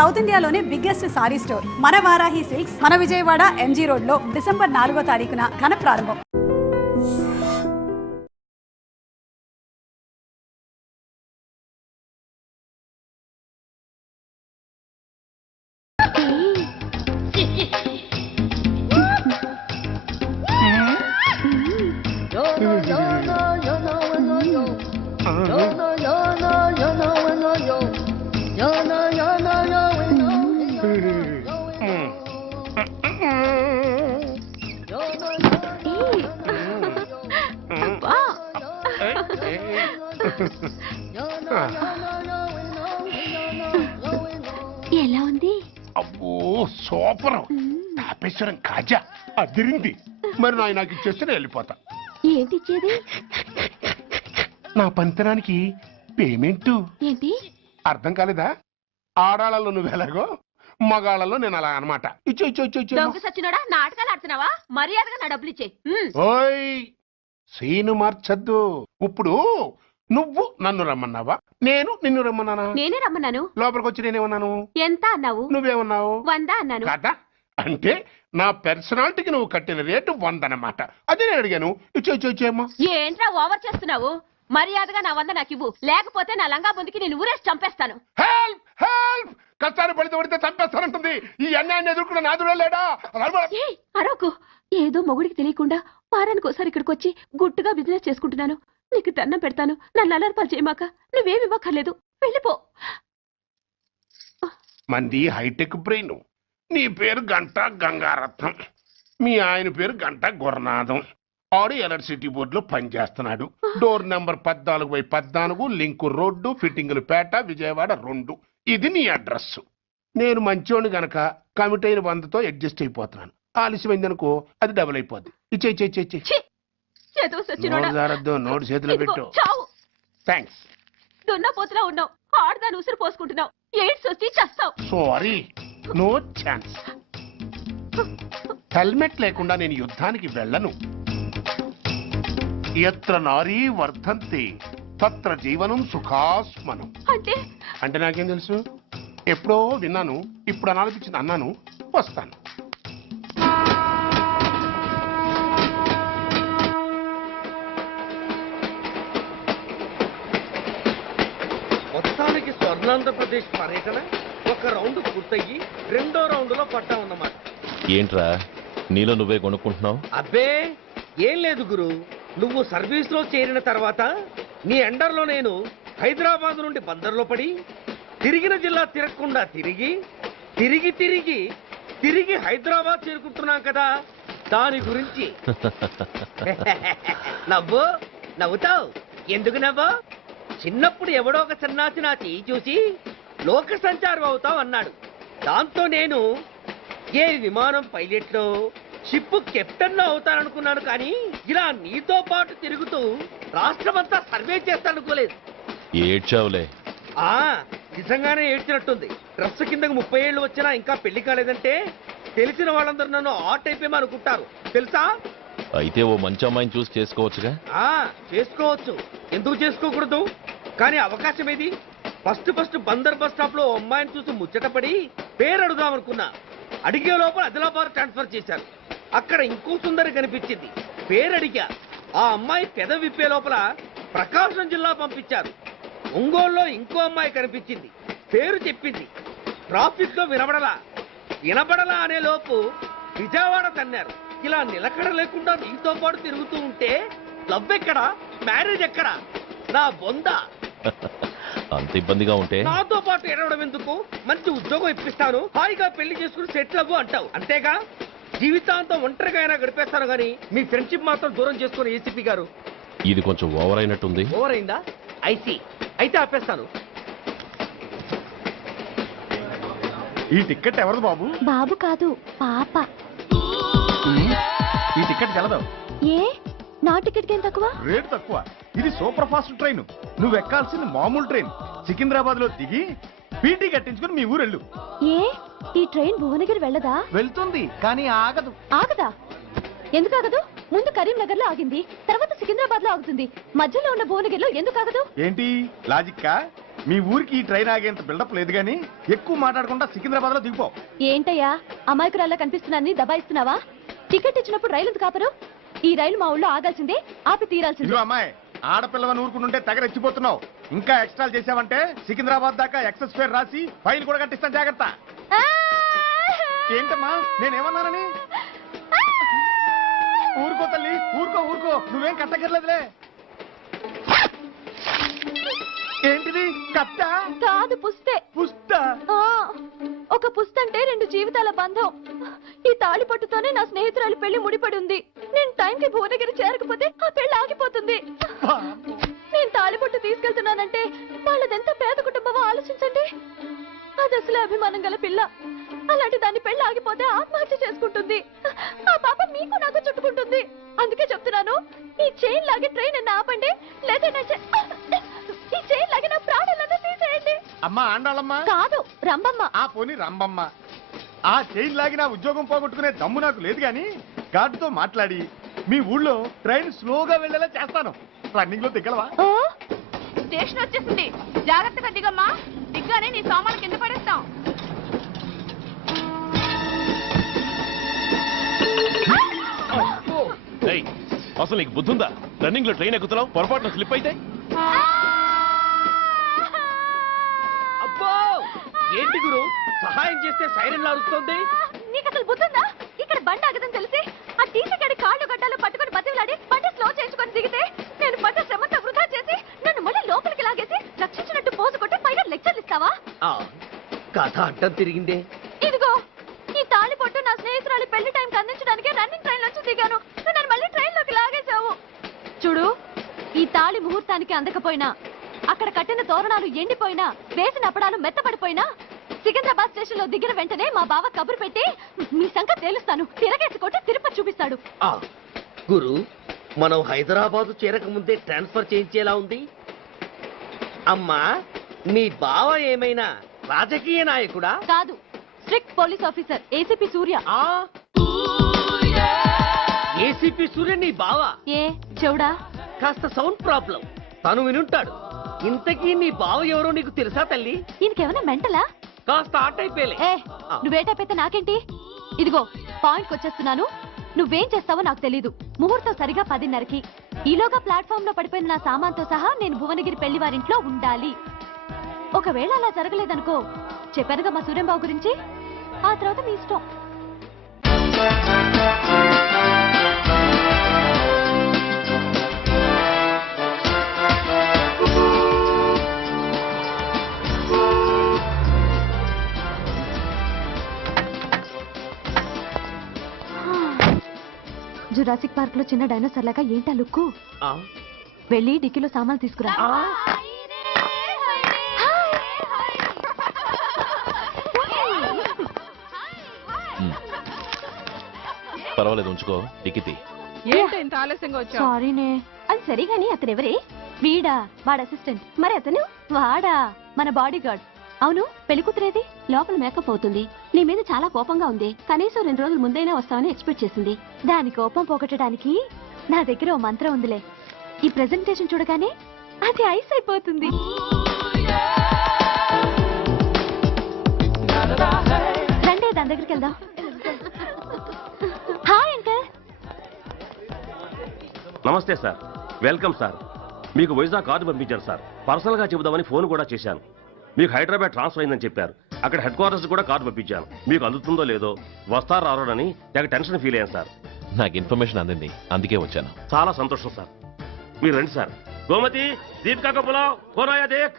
South ఇండియాలోనే biggest sorry store మన Varahi silks మన విజయవాడ ఎంజీ రోడ్ లో డిసెంబర్ 4వ తారీఖున ఘన ప్రారంభం. ఎలా ఉంది? అబ్బో సూపర్. తాపేశ్వరం కాజా అదిరింది. మరి నాకు ఇచ్చేస్తే నేను వెళ్ళిపోతా. ఏంటి ఇచ్చేది? నా పంతనానికి పేమెంట్. ఏంటి అర్థం కాలేదా? ఆడాళ్ళలో నువ్వు ఎలాగో మగాళ్ళలో నేను అలా అనమాట. ఇచ్చో ఇచ్చో ఇచ్చో ఇచ్చో. దొంగ సచ్చినోడా, నాటకాలు ఆడుతున్నావా? మర్యాదగా నా డబ్బులు ఇచ్చే. ఓయ్ సీను మార్చద్దు. ఇప్పుడు నువ్వు నన్ను రమ్మన్నావా, నేను నిన్ను రమ్మన్నానా? నేనే రమ్మన్నాను. లోపలికి వచ్చి నేనేమన్నాను? ఎంత అన్నావు? నువ్వేమన్నావు? 100 అన్నాను. కదా అంటే నా పర్సనాలిటీకి నువ్వు కట్టిన రేటు 100 అన్నమాట. అదే నేను అడిగాను. ఇచ్చో ఇచ్చో ఇచ్చేమ్మా. ఏంట్రా ఓవర్ చేస్తున్నావు? మర్యాదగా నా 100 నాకు ఇవ్వు, లేకపోతే నా లంగా బొందికి నేను ఊరేసి చంపేస్తాను. Help help. కష్టాలు పడితే చంపేస్తానంటుంది. ఈ అన్యాయాన్ని ఎదుర్కొన్న నాదుడే లేడా? అరవకు. ఏదో మొగుడికి తెలియకుండా వారానికి ఒకసారి ఇక్కడికి వచ్చి గుట్టుగా బిజినెస్ చేసుకుంటున్నాను. నీకు దండం పెడతాను, నన్ను అలర్పాలు చేయమాక. నువ్వేమి ఇవ్వక్కర్లేదు, వెళ్ళిపో. మంది హైటెక్ బ్రెయిన్. నీ పేరు గంట గంగారత్నం, మీ ఆయన పేరు గంట గురనాథం. ఆడు ఎలక్ట్రిసిటీ బోర్డులో పనిచేస్తున్నాడు. డోర్ నెంబర్ 14/14, లింకు రోడ్డు, ఫిట్టింగులు పేట, విజయవాడ 2. ఇది నీ అడ్రస్. నేను మంచోని గనక కమిట్ అయిన 100తో అడ్జస్ట్ అయిపోతున్నాను. ఆలస్యమైందనుకో అది డబుల్ అయిపోద్ది. ఇచ్చే నోటు చేతిలో పెట్టు. థ్యాంక్స్. దున్నపోతులా ఉన్నావు, ఆడదాని ఉసురు పోసుకుంటున్నావు. ఎయిడ్స్ వచ్చి చస్తావు. Sorry, no chance. హెల్మెట్ లేకుండా నేను యుద్ధానికి వెళ్ళను. ఎత్ర నారీ వర్ధంతి తత్ర జీవనం సుఖాస్మనం. అంటే నాకేం తెలుసు? ఎప్పుడో విన్నాను, ఇప్పుడు అనాలనిపించింది అన్నాను. వస్తాను. మొత్తానికి స్వర్ణాంధ్రప్రదేశ్ పర్యటన ఒక రౌండ్ పూర్తయ్యి 2వ రౌండ్ లో పడ్డామన్నమాట. ఏంట్రా నీలో నువ్వే కొనుక్కుంటున్నావు? అబ్బే ఏం లేదు గురు. నువ్వు సర్వీస్ లో చేరిన తర్వాత నీ అండర్లో నేను హైదరాబాద్ నుండి బందర్లో పడి తిరిగిన జిల్లా తిరగకుండా తిరిగి తిరిగి తిరిగి తిరిగి హైదరాబాద్ చేరుకుంటున్నాం కదా, దాని గురించి. నవ్వుతావు ఎందుకు నవ్వు? చిన్నప్పుడు ఎవడో ఒక సన్నాసి నా చెయ్యి చూసి లోక సంచారం అవుతావు అన్నాడు. దాంతో నేను ఏ విమానం పైలట్లో షిప్ కెప్టెన్ అవుతాననుకున్నాను. కానీ ఇలా నీతో పాటు తిరుగుతూ రాష్ట్రమంతా సర్వే చేస్తాననుకోలేదు. ఏడ్చావులే. నిజంగానే ఏడ్చినట్టుంది. డ్రెస్ కిందకు 30 ఏళ్ళు వచ్చినా ఇంకా పెళ్లి కాలేదంటే తెలిసిన వాళ్ళందరూ నన్ను ఆ టైప్ ఏమో అనుకుంటారు తెలుసా? అయితే ఓ మంచి అమ్మాయిని చూసి చేసుకోవచ్చుగా. చేసుకోవచ్చు, ఎందుకు చేసుకోకూడదు? కానీ అవకాశం ఏది? ఫస్ట్ బందర్ బస్ స్టాప్ లో అమ్మాయిని చూసి ముచ్చటపడి పేరు అడుగుదామనుకున్నా. అడిగే లోపల ఆదిలాబాద్ ట్రాన్స్ఫర్ చేశారు. అక్కడ ఇంకో సుందరి కనిపించింది. పేరు అడిగా. ఆ అమ్మాయి పెద విప్పే లోపల ప్రకాశం జిల్లా పంపించారు. ఒంగోలులో ఇంకో అమ్మాయి కనిపించింది. పేరు చెప్పింది. ట్రాఫిక్ లో వినబడలా అనే లోపు విజయవాడ తన్నారు. ఇలా నిలకడ లేకుండా నీతో పాటు తిరుగుతూ ఉంటే లవ్ ఎక్కడా, మ్యారేజ్ ఎక్కడా? నా బొంద. అంత ఇబ్బందిగా ఉంటే నాతో పాటు ఎడవడం ఎందుకు? మంచి ఉద్యోగం ఇప్పిస్తాను, హాయిగా పెళ్లి చేసుకుని సెటిల్ అవ్వు అంటావు అంతేగా. జీవితాంతం ఒంటరిగా అయినా గడిపేస్తాను గానీ మీ ఫ్రెండ్షిప్ మాత్రం దూరం చేసుకుని ఏసీపీ గారు. ఇది కొంచెం ఓవర్ అయినట్టుంది. ఓవర్ అయిందా? ఐసీ. అయితే ఆపేస్తాను. ఈ టికెట్ ఎవరు బాబు? బాబు కాదు, పాప. ఈ టికెట్ గలదు. ఏ నా టికెట్ ఏం తక్కువ? రేటు తక్కువ. ఇది సూపర్ ఫాస్ట్ ట్రైన్. నువ్వు ఎక్కాల్సింది మామూలు ట్రైన్. సికింద్రాబాద్ లో దిగి పీటీ కట్టించుకుని మీ ఊరెళ్ళు. ఏ ఈ ట్రైన్ భువనగిరి వెళ్ళదా? వెళ్తుంది కానీ ఆగదు. ఆగదా? ఎందుకు ఆగదు? ముందు కరీంనగర్ లో ఆగింది, తర్వాత సికింద్రాబాద్ లో ఆగుతుంది. మధ్యలో ఉన్న భువనగిరిలో ఎందుకు ఆగదు? ఏంటి లాజిక్కా? మీ ఊరికి ఈ ట్రైన్ ఆగేంత బిల్డప్ లేదు కానీ ఎక్కువ మాట్లాడకుండా సికింద్రాబాద్ లో దిగిపో. ఏంటయ్యా అమాయకురాల్లా కనిపిస్తున్నానని దబాయిస్తున్నావా? టికెట్ ఇచ్చినప్పుడు రైలు ఎందుకు కాపరు? ఈ రైలు మా ఊళ్ళో ఆగాల్సిందే, ఆపి తీరాల్సిందే. ఇదిగో అమ్మాయి, ఆడపిల్లవని ఊరుకుంటుంటే తెగరెచ్చిపోతున్నావు. ఇంకా ఎక్స్ట్రాలు చేసావంటే సికింద్రాబాద్ దాకా ఎక్సెస్ ఫేర్ రాసి ఫైన్ కూడా కట్టిస్తాను, జాగ్రత్త. ఏంటమ్మా నేనేమన్నానని? ఊరుకో తల్లి, ఊరుకో ఊరుకో, నువ్వేం కట్టగర్లేదులే. ఏంటిది కట్ట? కాదు పుస్తే. పుష్ట? ఒక పుస్తంటే 2 జీవితాల బంధం. ఈ తాళి పట్టుతోనే నా స్నేహితురాలి పెళ్లి ముడిపడి ఉంది. నేను టైంకి భువనగిరి చేరకపోతే ఆ పెళ్లి ఆగిపోతుంది. నేను తాళిబొట్టు తీసుకెళ్తున్నానంటే వాళ్ళదెంత పేద కుటుంబమో ఆలోచించండి. అది అసలు అభిమానం గల పిల్ల. అలాంటి దాని పెళ్లి ఆగిపోతే ఆత్మహత్య చేసుకుంటుంది. ఆ పాప మీకు నాకు చుట్టుకుంటుంది. అందుకే చెప్తున్నాను, ఈ చైన్ లాగే ట్రైన్ అన్న ఆపండి, లేదా ఈ చైన్ లాగే నా ప్రాణాలన్నా తీసేయండి. అమ్మా ఆండాళ్ళమ్మ కాదు రంబమ్మ. ఆ పోని రంబమ్మ. ఆ చైన్ లాగి నా ఉద్యోగం పోగొట్టుకునే దమ్ము నాకు లేదు గాని గార్డుతో మాట్లాడి మీ ఊళ్ళో ట్రైన్ స్లోగా వెళ్ళేలా చేస్తాను. రన్నింగ్ లో దిగలవా? స్టేషన్ వచ్చేసింది, జాగ్రత్తగా దిగమ్మా. దిగ్గానే నీ సామాన్లు కింద పడేస్తాం. ఏయ్, అసలు నీకు బుద్ధుందా? రన్నింగ్ లో ట్రైన్ ఎక్కుతున్నావు, పొరపాటున స్లిప్ అయితే? అబ్బో ఏంటి గురు, సహాయం చేస్తే సైరన్ లాడుతోంది. నీకు అసలు బుద్ధుందా? ఇక్కడ బండి ఆగదని తెలిసి ఆ టీసీ గడి కాళ్ళు గడ్డాలు పట్టుకొని బతిలాడి బండి స్లో చేయించుకొని దిగితే నేను పడ్డ శ్రమంతా వృధా చేసి నన్ను మళ్ళీ లోపలికి లాగేసి రక్షించినట్టు పోజు కొట్టి పైగా లెక్చర్లు ఇస్తావా? కథ అడ్డం తిరిగిందే. ఇదిగో ఈ తాళి పొట్టు నా స్నేహితురాలి పెళ్లి టైంకి అందించడానికి రన్నింగ్ ట్రైన్ నుంచి దిగాను. నన్ను మళ్ళీ ట్రైన్ లోకి లాగేశావు. చూడు, ఈ తాళి ముహూర్తానికి అందకపోయినా, అక్కడ కట్టిన తోరణాలు ఎండిపోయినా, వేసిన అప్పడాలు మెత్తపడిపోయినా, సికింద్రాబాద్ స్టేషన్ లో దిగిన వెంటనే మా బావ కబురు పెట్టి మీ సంగతి తేలుస్తాను, తిరగేసి కొట్టి తిరుపతి చూపిస్తాడు. గురు, మనం హైదరాబాద్ చేరక ముందే ట్రాన్స్ఫర్ చేయించేలా ఉంది. అమ్మా, నీ బావ ఏమైనా రాజకీయ నాయకుడా? కాదు, స్ట్రిక్ట్ పోలీస్ ఆఫీసర్, ఏసీపీ సూర్య. ఏసీపీ సూర్య నీ బావ? ఏ చెవుడా? కాస్త సౌండ్ ప్రాబ్లం, తను వినుంటాడు. ఇంతకీ నీ బావ ఎవరో నీకు తెలుసా తల్లి? ఈయనకేమైనా మెంటలా? కాస్త ఆటైపోయలే. ఏ నువ్వేటైపోతే నాకేంటి? ఇదిగో పాయింట్కి వచ్చేస్తున్నాను. నువ్వేం చేస్తావో నాకు తెలీదు. ముహూర్తం సరిగా 10:30కి. ఈలోగా ప్లాట్ఫామ్ లో పడిపోయిన నా సామాన్తో సహా నేను భువనగిరి పెళ్లి వారింట్లో ఉండాలి. ఒకవేళ అలా జరగలేదనుకో, చెప్పానుగా మా సూర్యంబాబు గురించి, ఆ తర్వాత మీ ఇష్టం. జురాసిక్ పార్క్ లో చిన్న డైనోసార్ లాగా ఏంటా లుక్కు? వెళ్ళి డిక్కీలో సామాన్లు తీసుకురా. పర్వాలేదు, ఉంచుకో. టికెట్ ఏంటో ఇంత ఆలస్యంగా వచ్చావు? సారీనే. అది సరిగాని అతనెవరే? వీడా, వాడు అసిస్టెంట్. మరి అతను? వాడా, మన బాడీ గార్డ్. అవును, పెళ్లి కూతురేది? లోపల మేకప్ అవుతుంది. నీ మీద చాలా కోపంగా ఉంది. కనీసం 2 రోజుల ముందైనా వస్తావని ఎక్స్పెక్ట్ చేసింది. దాని కోపం పోగొట్టడానికి నా దగ్గర ఓ మంత్రం ఉందిలే. ఈ ప్రెజెంటేషన్ చూడగానే అది ఐస్ అయిపోతుంది. రండి దాని దగ్గరికి వెళ్దాం. Hi uncle. నమస్తే సార్, వెల్కమ్ సార్. మీకు వైజాగ్ కార్డు పంపించారు సార్. పర్సనల్ గా చెబుదామని ఫోన్ కూడా చేశాను. మీకు హైదరాబాద్ ట్రాన్స్ఫర్ అయిందని చెప్పారు. అక్కడ హెడ్ క్వార్టర్స్ కూడా కార్డు పంపించాను. మీకు అందుతుందో లేదో, వస్తారో రారోనని నాకు టెన్షన్ ఫీల్ అయ్యాను సార్. నాకు ఇన్ఫర్మేషన్ అందింది, అందుకే వచ్చాను. చాలా సంతోషం సార్. మీరు రండి సార్. గోమతి, దీపికా కపులావ్, కోనాయా దేక్.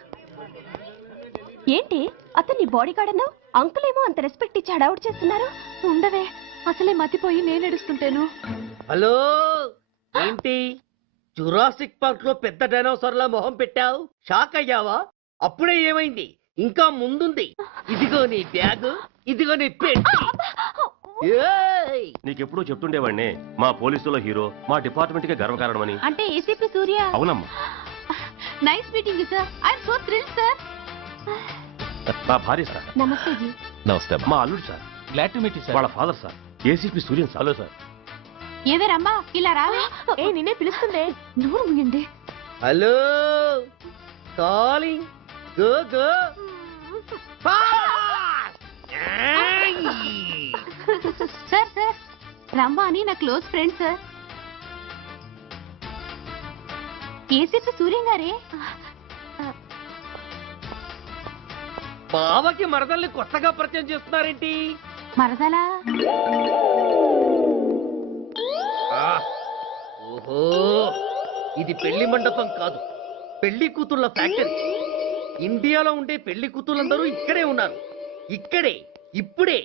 ఏంటి అతను నీ బాడీ గార్డ్ అన్నావు? అంకుల్ ఏమో అంత రెస్పెక్ట్ ఇచ్చి హడావుడు చేస్తున్నారు. ఉండవే, అసలే మతిపోయి నేను ఎడుస్తుంటాను. హలో, ఏంటి జురాసిక్ పార్క్ లో పెద్ద డైనోసార్ లా మొహం పెట్టావు? షాక్ అయ్యావా? అప్పుడే ఏమైంది? ఇంకా ముందుంది. ఇదిగో నీ బ్యాగ్, ఇదిగో నీ పెట్టి. నీకెప్పుడు చెప్తుండేవాడిని, మా పోలీసులో హీరో, మా డిపార్ట్మెంట్ కే గర్వకారణమని. అంటే ఏసీపీ సూర్య. అవునమ్మా. Nice meeting sir. I'm so thrilled sir. నా భార్య సార్. నమస్తే జీ. నమస్తే అమ్మా. మా అల్లుడు sir. Glad to meet you sir. వాళ్ళ father sir, ACP Suryan sir. Hello sir. ఏవేరమ్మా ఇలా రావే? ఏ నిన్నే పిలుస్తుందే. నోరు ముయండి. Hello, calling. Go go sir sir రమ్మ అని నా close friend sir. ACP Suryam గారే. బావకి మరదల్ని కొత్తగా పరిచయం చేస్తున్నారేంటి? మరదలా? ఓహో, ఇది పెళ్లి మండపం కాదు, పెళ్లి కూతుళ్ళ ఫ్యాక్టరీ. ఇండియాలో ఉండే పెళ్లి కూతుళ్ళందరూ ఇక్కడే ఉన్నారు. ఇక్కడే ఇప్పుడే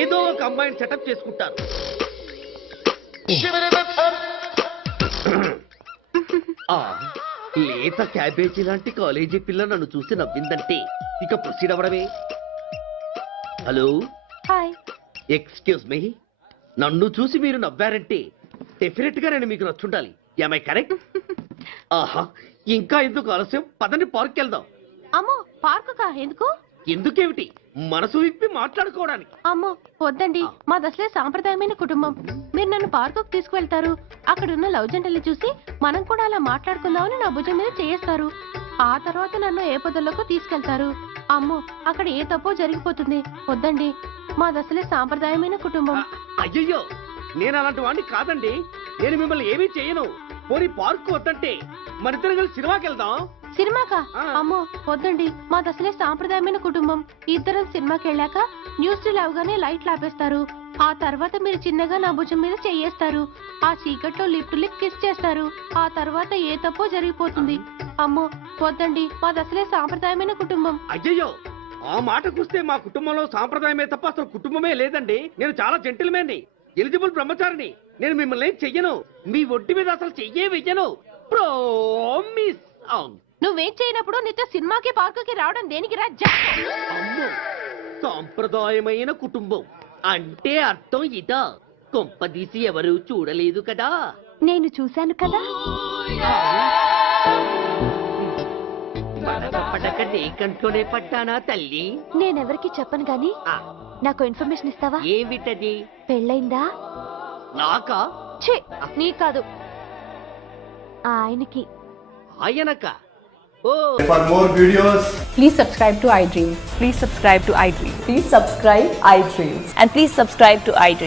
ఏదో ఒక అమ్మాయిని సెటప్ చేసుకుంటారు. ఆ, లేత క్యాబేజీ లాంటి కాలేజీ పిల్ల నన్ను చూసి నవ్విందంటే ఇక ప్రొసీడ్ అవ్వడమే. Hello, hi. ఎక్స్క్యూజ్ మీ, నన్ను చూసి మీరు నవ్వారంటే డెఫినెట్ గా నేను మీకు నచ్చుండాలి. I correct? ఆహా, ఇంకా ఎందుకు ఆలస్యం? పదండి పార్క్ వెళ్దాం. అమ్మో పార్కుకా? ఎందుకు? ఎందుకేమిటి, మనసు విప్పి మాట్లాడుకోవడానికి. అమ్మో వద్దండి, మాది అసలే సాంప్రదాయమైన కుటుంబం. మీరు నన్ను పార్కుకు తీసుకువెళ్తారు, అక్కడున్న లవ్ జంటల్ని చూసి మనం కూడా అలా మాట్లాడుకుందామని నా భుజం మీద చేస్తారు. ఆ తర్వాత నన్ను ఏ పొదల్లోకి తీసుకెళ్తారు. అమ్మో అక్కడ ఏ తప్పో జరిగిపోతుంది. వద్దండి, మాది అసలే సాంప్రదాయమైన కుటుంబం. అయ్యయ్యో, నేను అలాంటి వాడిని కాదండి. నేను మిమ్మల్ని ఏమీ చేయను. పోనీ పార్క్ వద్దంటే మరిద్దరం కలిసి సినిమాకి వెళ్దాం. సినిమాకా? అమ్మో వద్దండి, మాది అసలే సాంప్రదాయమైన కుటుంబం. ఇద్దరం సినిమాకి వెళ్ళాక న్యూస్ అవగానే లైట్లు ఆపేస్తారు. ఆ తర్వాత మీరు చిన్నగా నా భుజం మీద చెయ్యేస్తారు. ఆ చీకట్లో లిప్ టు లిప్ కిస్ చేస్తారు. ఆ తర్వాత ఏ తప్పో జరిగిపోతుంది. అమ్మో వద్దండి, మాది అసలే సాంప్రదాయమైన కుటుంబం. అయ్యయ్యో, ఆ మాటకొస్తే మా కుటుంబంలో సాంప్రదాయమే తప్ప అసలు కుటుంబమే లేదండి. నేను చాలా జెంటిల్మెన్ని, ఎలిజిబుల్ బ్రహ్మచారిని. నేను మిమ్మల్ని ఏం చెయ్యను. మీ ఒంటి మీద అసలు చెయ్యే వెయ్యను. ప్రామిస్. నువ్వేం చేయనప్పుడు నీతో సినిమాకి పార్కుకి రావడం దేనికి రా? అమ్మో, సాంప్రదాయమైన కుటుంబం అంటే అర్థం ఇదా? కొంపదీసి ఎవరు చూడలేదు కదా? నేను చూశాను కదా. పడక నీ కంట్లోనే పడ్డానా తల్లి? నేనెవరికి చెప్పను గాని ఆ, నాకు ఇన్ఫర్మేషన్ ఇస్తావా? ఏమిటది? పెళ్ళైందా? నాకా? ఛీ, నీ కాదు, ఆయనకి. ఆయనక? ఓ, For more videos, Please subscribe to iDream. Please subscribe to iDream. Please subscribe iDreams. And please subscribe to iDream.